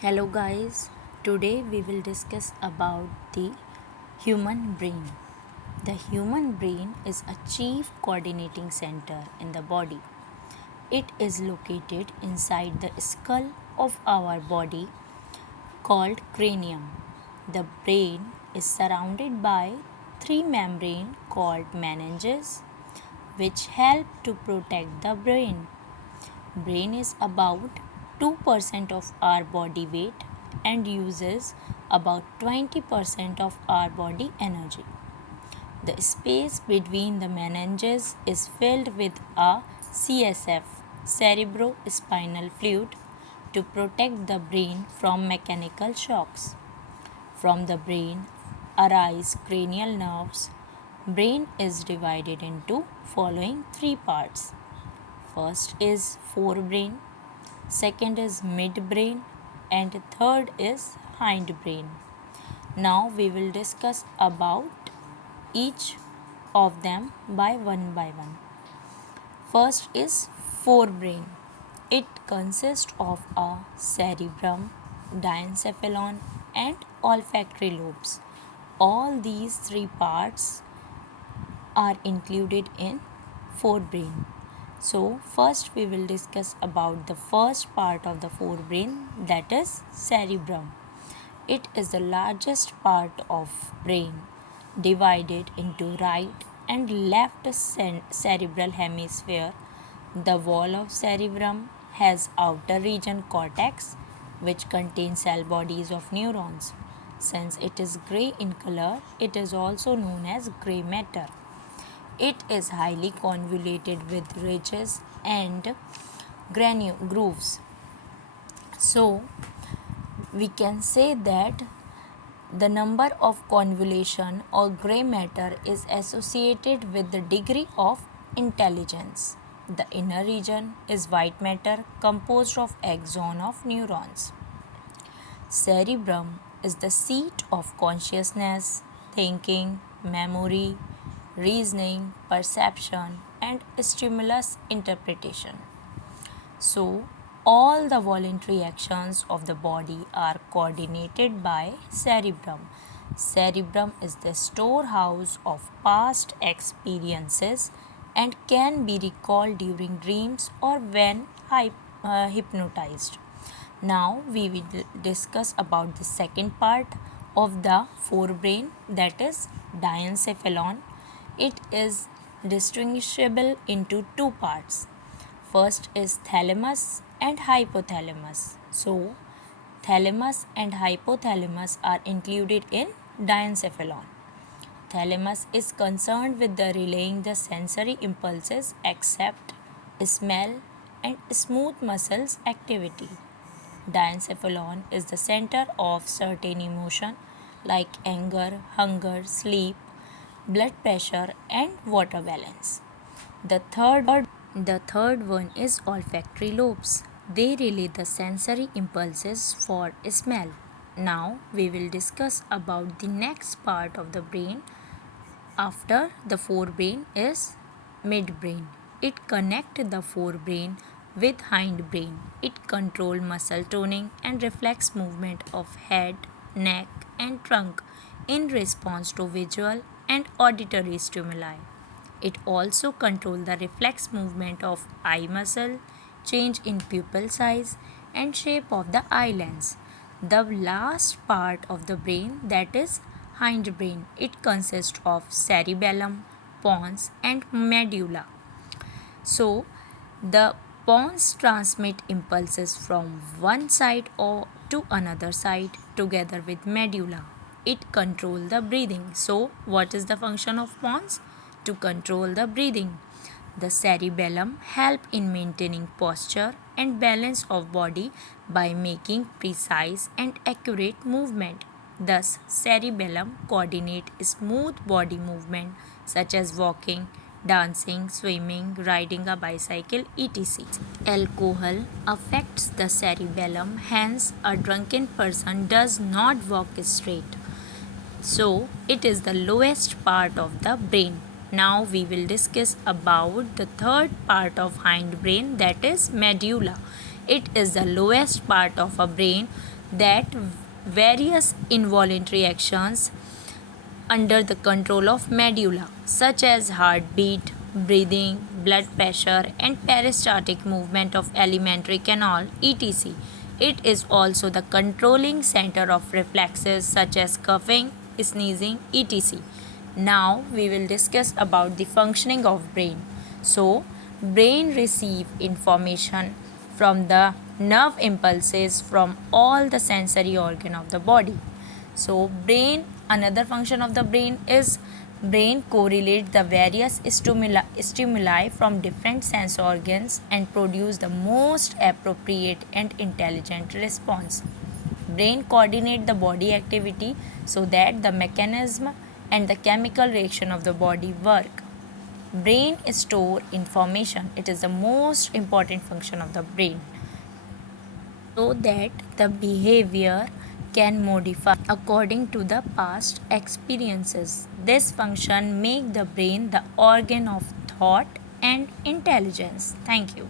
Hello guys, today we will discuss about the human brain. The human brain is a chief coordinating center in the body. It is located inside the skull of our body called cranium. The brain is surrounded by three membranes called meninges which help to protect the brain. Brain is about 2% of our body weight and uses about 20% of our body energy. The space between the meninges is filled with a CSF, cerebrospinal fluid, to protect the brain from mechanical shocks. From the brain arise cranial nerves. Brain is divided into following three parts. First is forebrain, second is midbrain, and third is hindbrain. Now we will discuss about each of them by one. First is forebrain. It consists of a cerebrum, diencephalon, and olfactory lobes. All these three parts are included in forebrain. So first we will discuss about the first part of the forebrain, that is cerebrum. It is the largest part of brain divided into right and left cerebral hemisphere. The wall of cerebrum has outer region cortex which contains cell bodies of neurons. Since it is grey in color, it is also known as grey matter. It is highly convoluted with ridges and grooves. So, we can say that the number of convolution or grey matter is associated with the degree of intelligence. The inner region is white matter composed of axon of neurons. Cerebrum is the seat of consciousness, thinking, memory, reasoning, perception, and stimulus interpretation. So, all the voluntary actions of the body are coordinated by cerebrum. Cerebrum is the storehouse of past experiences and can be recalled during dreams or when hypnotized. Now we will discuss about the second part of the forebrain, that is diencephalon. It is distinguishable into two parts. First is thalamus and hypothalamus. So thalamus and hypothalamus are included in diencephalon. Thalamus is concerned with the relaying the sensory impulses except smell and smooth muscles activity. Diencephalon is the center of certain emotion like anger, hunger, sleep, blood pressure, and water balance. The third one is olfactory lobes. They relay the sensory impulses for smell. Now we will discuss about the next part of the brain after the forebrain is midbrain. It connects the forebrain with hindbrain. It controls muscle toning and reflex movement of head, neck, and trunk in response to visual and auditory stimuli. It also controls the reflex movement of eye muscle, change in pupil size, and shape of the eye lens. The last part of the brain, that is hindbrain, it consists of cerebellum, pons, and medulla. So, the pons transmit impulses from one side or to another side together with medulla. It controls the breathing. So, what is the function of pons? To control the breathing. The cerebellum help in maintaining posture and balance of body by making precise and accurate movement. Thus, cerebellum coordinate smooth body movement such as walking, dancing, swimming, riding a bicycle, etc. Alcohol affects the cerebellum, hence a drunken person does not walk straight. So, it is the lowest part of the brain. Now we will discuss about the third part of hindbrain, that is medulla. It is the lowest part of a brain. that various involuntary actions under the control of medulla, such as heartbeat, breathing, blood pressure, and peristaltic movement of alimentary canal, etc. It is also the controlling center of reflexes such as coughing, sneezing, etc. Now we will discuss about the functioning of brain. So, brain receive information from the nerve impulses from all the sensory organ of the body. So, another function of the brain correlate the various stimuli from different sense organs and produce the most appropriate and intelligent response. Brain coordinate the body activity so that the mechanism and the chemical reaction of the body work. Brain store information. It is the most important function of the brain so that the behavior can modify according to the past experiences. This function make the brain the organ of thought and intelligence. Thank you.